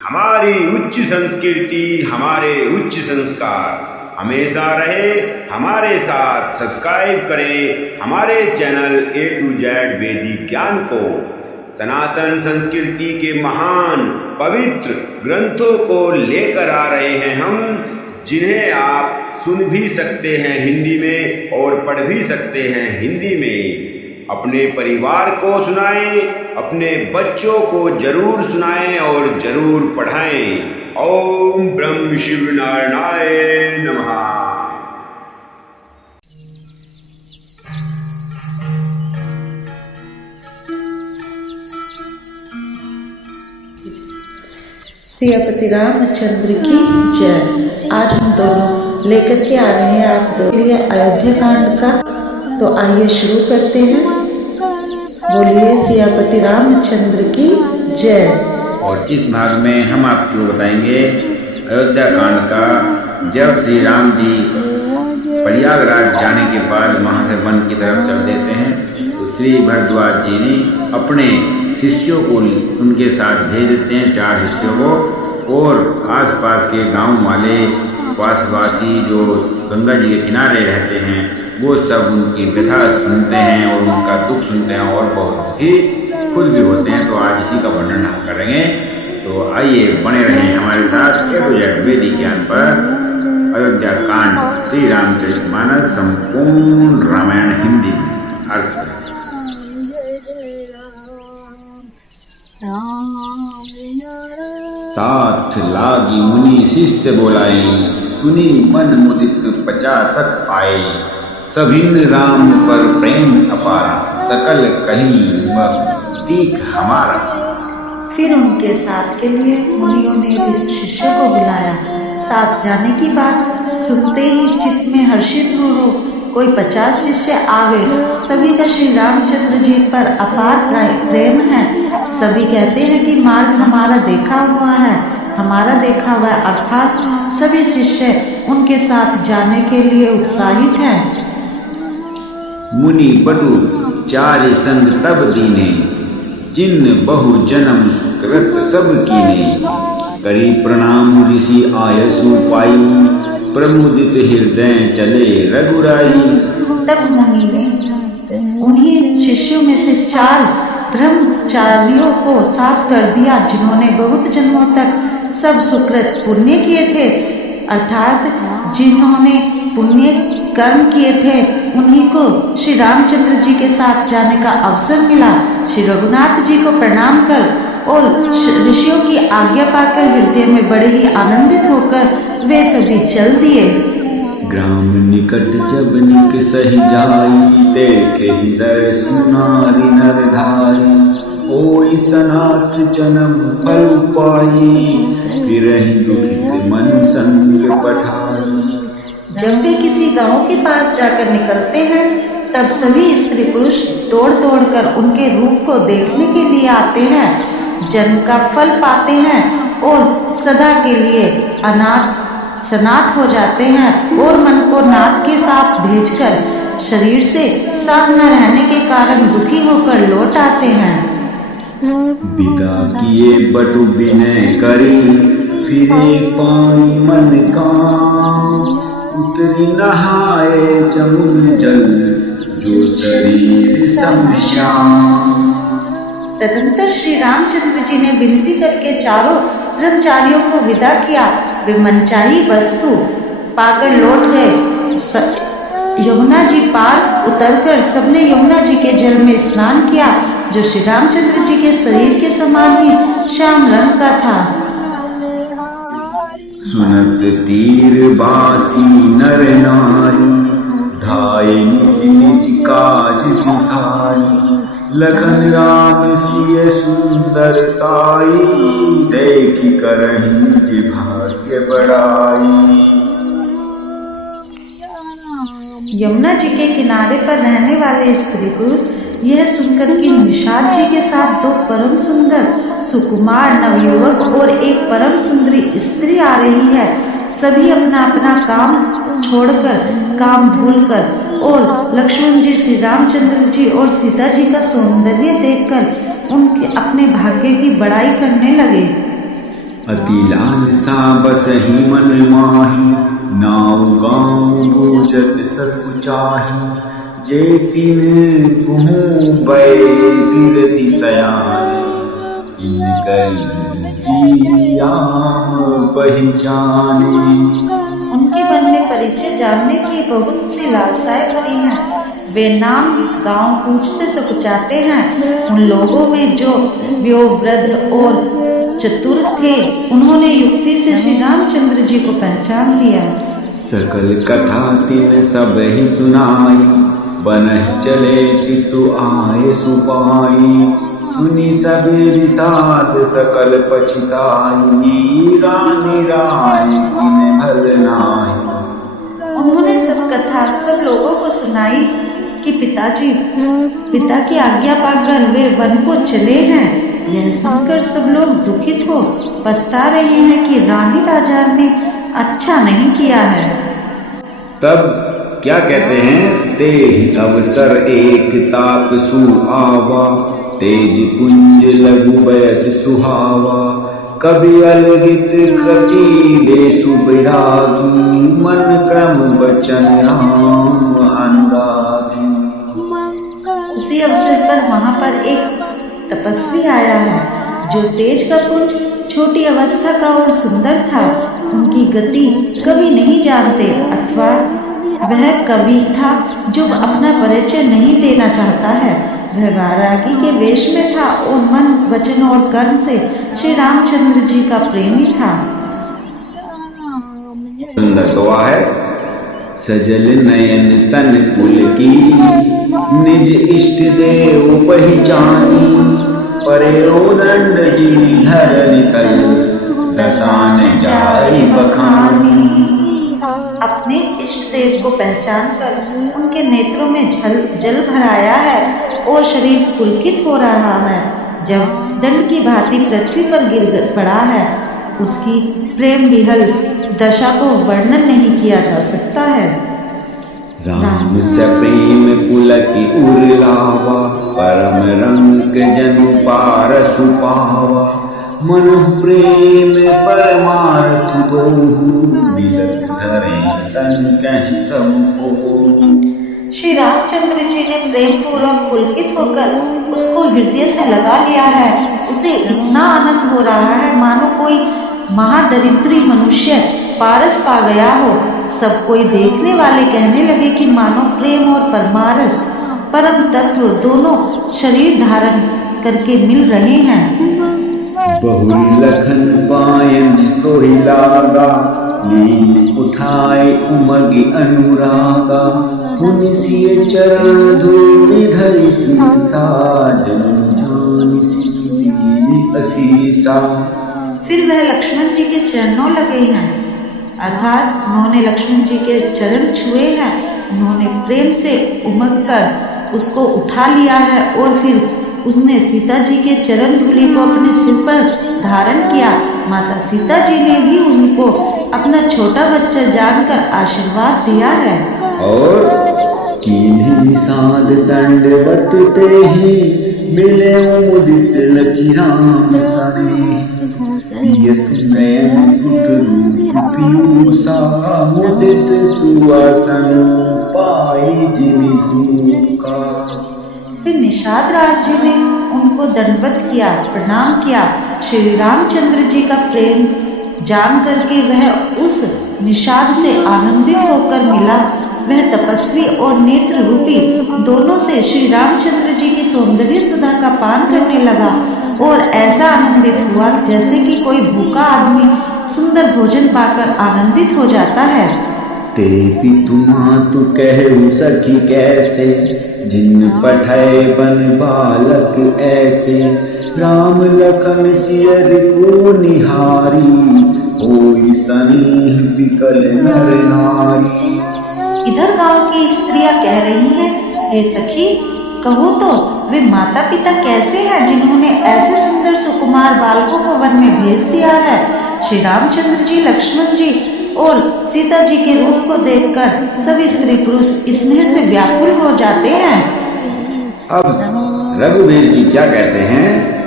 हमारी उच्च संस्कृति, हमारे उच्च संस्कार हमेशा रहे हमारे साथ। सब्सक्राइब करें हमारे चैनल A to Z वैदिक ज्ञान को। सनातन संस्कृति के महान पवित्र ग्रंथों को लेकर आ रहे हैं हम, जिन्हें आप सुन भी सकते हैं हिंदी में और पढ़ भी सकते हैं हिंदी में। अपने परिवार को सुनाएं, अपने बच्चों को जरूर सुनाएं और जरूर पढ़ाएं। ओम ब्रह्म शिव नारायणाय नमः। सियापति रामचंद्र की जय। आज हम दोनों लेकर के आ रहे हैं आप दो के लिए अयोध्या कांड का। तो आइए शुरू करते हैं। बोलिए सियापति रामचंद्र की जय। और इस भाग में हम आपको बताएंगे अयोध्या कांड का। जब श्री राम जी प्रयागराज जाने के बाद वहाँ से वन की तरफ चल देते हैं, तो श्री भरद्वाज जी ने अपने शिष्यों को उनके साथ भेज देते हैं, 4 शिष्यों को। और आसपास के गांव वाले पासवासी जो गंगा जी के किनारे रहते हैं, वो सब उनकी व्यथा सुनते हैं और उनका दुख सुनते हैं और बहुत दुखी खुद भी होते हैं। तो आज इसी का वर्णन हम करेंगे। तो आइए बने रहें हमारे साथ A to Z वैदिक ज्ञान पर। अयोध्या कांड श्री रामचरितमानस संपूर्ण रामायण हिंदी में अर्थ से। साथ लागी मुनि शिष्य बोलाए, सुनी मन मुदित 50 आए। सभिन्न राम पर प्रेम अपारा, सकल कहीं दीख हमारा। फिर उनके साथ के लिए मुनियों ने शिष्यों को बुलाया। साथ जाने की बात सुनते ही चित्त में हर्षित हो कोई 50 शिष्य आ गए। सभी का श्री रामचंद्र जी पर अपार प्रेम है। सभी कहते हैं कि मार्ग हमारा देखा हुआ है, हमारा देखा हुआ है। अर्थात सभी शिष्य उनके साथ जाने के लिए उत्साहित हैं। मुनि बटु 4 संग तब दीने, जिन बहु जन्म सुकृत सब कीने। करी प्रणाम ऋषि आयसु पाई, प्रमुदित हृदय चले रघुराई। तब मुनि ने उन्हीं शिष्यों में से 4 ब्रह्मचारियों को साथ कर दिया, जिन्होंने बहुत जन्मों तक सब सुकृत पुण्य किए थे। अर्थात जिन्होंने पुण्य कर्म किए थे, उन्हीं को श्री रामचंद्र जी के साथ जाने का अवसर मिला। श्री रघुनाथ जी को प्रणाम कर और ऋषियों की आज्ञा पाकर हृदय में बड़े ही आनंदित होकर वे सभी चल दिए। ग्राम निकट जब निक सही जाई, देखे हृदय सुनारी नर धाई। ओई सनाथ जन्म फल पाई, फिरहि दुखित मन संग पठाई। जब वे किसी गांव के पास जाकर निकलते हैं, तब सभी स्त्री पुरुष दौड़ दौड़ कर उनके रूप को देखने के लिए आते हैं, जन्म का फल पाते हैं और सदा के लिए सनाथ हो जाते हैं। और मन को नाथ के साथ भेजकर शरीर से साथ न रहने के कारण दुखी होकर लौट आते हैं। विदा किए बटु विनय करी, फिरे पानी मन काम। उतरी नहाए जमुन जल, जो शरीर समश्याम। तदंतर श्री रामचंद्र जी ने विनती करके 4 ब्रह्मचारियों को विदा किया। वे मनचाही वस्तु पाकर लौट गए। यमुना जी पार उतरकर सबने यमुना जी के जल में स्नान किया, जो श्री रामचंद्र जी के शरीर के समान ही श्याम रंग का था। सुनत तीर बासी नर नारी, धाये निज निज काज विसारी। लखन राम सिय सुंदरताई, देखी करहि भाग्य बड़ाई। यमुना जी के किनारे पर रहने वाले स्त्री पुरुष यह सुनकर कि निषाद जी के साथ 2 परम सुंदर सुकुमार नवयुवक और एक परम सुंदरी स्त्री आ रही है, सभी अपना अपना काम छोड़कर, काम भूलकर और लक्ष्मण जी, श्री रामचंद्र जी और सीता जी का सौंदर्य देखकर उनके अपने भाग्य की बड़ाई करने लगे। अति लालसा बस ही मन माही, नाव गाँव बूझत सब चाही। जे तिन कुहूँ बै बिरति सयान, इनकर पहचाने। उनके मन में परिचय जानने की बहुत सी लालसाएं भरी हैं। वे नाम गांव पूछते सकुचाते हैं। उन लोगों में जो व्योवृद्ध और चतुर थे, उन्होंने युक्ति से श्री रामचंद्र जी को पहचान लिया। सकल कथा तिन सब ही सुनाई, बनह चले पितु आए सुपाई। सुनी सब विषाद सकल पछताई, रानी राय तिन भल नाई। उन्होंने सब कथा सब लोगों को सुनाई कि पिता की आज्ञा पाकर वे वन को चले हैं। यह सुनकर सब लोग दुखित हो पछता रहे हैं कि रानी राजा ने अच्छा नहीं किया है। तब क्या कहते हैं? ते अवसर एक ताप सु आवा, तेज पुंज लघु बयस सुहावा। कवि अलगित कृति बेसु बैरागी, मन क्रम बचन राम अनुरागी। उसी अवसर पर वहां पर एक तपस्वी आया है, जो तेज का पुंज, छोटी अवस्था का और सुंदर था। उनकी गति कवि नहीं जानते, अथवा वह कवि था जो अपना परिचय नहीं देना चाहता है। वह वैरागी के वेश में था और मन, वचन और कर्म से श्री रामचंद्र जी का प्रेमी था। सुंदर दुआ है। सजल नयन तन कुल की, निज इष्ट देव पहचानी। परेरो दंड गिरिधर तल, दसान जाई बखानी। अपने इष्ट देव को पहचान कर उनके नेत्रों में जल भराया है और शरीर पुलकित हो रहा है। जब दंड की भांति पृथ्वी पर गिर पड़ा है, उसकी प्रेम विहल दशा को वर्णन नहीं किया जा सकता है। राम से प्रेम पुलकी उर्लावा, परम रंग जनु पार सुपावा। मन प्रेम परमार्थ बहु, मिलत धरे तन कह संको। श्री रामचंद्र जी ने प्रेम पूर्वक पुलकित होकर उसको हृदय से लगा लिया है। उसे इतना आनंद हो रहा है मानो कोई महादरिद्री मनुष्य पारस पा गया हो। सब कोई देखने वाले कहने लगे कि मानो प्रेम और परमार्थ, परम तत्व दोनों शरीर धारण करके मिल रहे हैं। बहु लखन पायन सोहि लागा, लील उठाए उमगी अनुरागा। पुनि सिय चरण धूलि धरि साजन, जानि असीसा। फिर वह लक्ष्मण जी के चरणों लगे हैं, अर्थात उन्होंने लक्ष्मण जी के चरण छुए हैं। उन्होंने प्रेम से उमग कर उसको उठा लिया है और फिर उसने सीता जी के चरण धूलि को अपने सिर पर धारण किया। माता सीता जी ने भी उनको अपना छोटा बच्चा जानकर आशीर्वाद दिया है। और कीन्ही निषाद दंडवत तेहि, मिले मुदित लखी राम सने। पियत नयन पुत्र पीयूषा, मुदित सुवासन पाई जिमि भूखा। फिर निषाद राज जी ने उनको दंडवत किया, प्रणाम किया। श्री रामचंद्र जी का प्रेम जान करके वह उस निषाद से आनंदित होकर मिला। वह तपस्वी और नेत्र रूपी दोनों से श्री रामचंद्र जी की सौंदर्य सुधा का पान करने लगा और ऐसा आनंदित हुआ जैसे कि कोई भूखा आदमी सुंदर भोजन पाकर आनंदित हो जाता है। ते पितु मातु कहु सखी कैसे, जिन पठय बन बालक ऐसे। राम लखन सियर को निहारी, होई सनीह बिकल नर नारी। इधर गांव की स्त्रियां कह रही हैं, हे सखी कहो तो वे माता पिता कैसे हैं जिन्होंने ऐसे सुंदर सुकुमार बालकों को वन में भेज दिया है। श्री रामचंद्र जी, लक्ष्मण जी और सीता जी के रूप को देखकर सभी स्त्री पुरुष स्नेह से व्याकुल हो जाते हैं। अब रघुवीर जी क्या कहते हैं?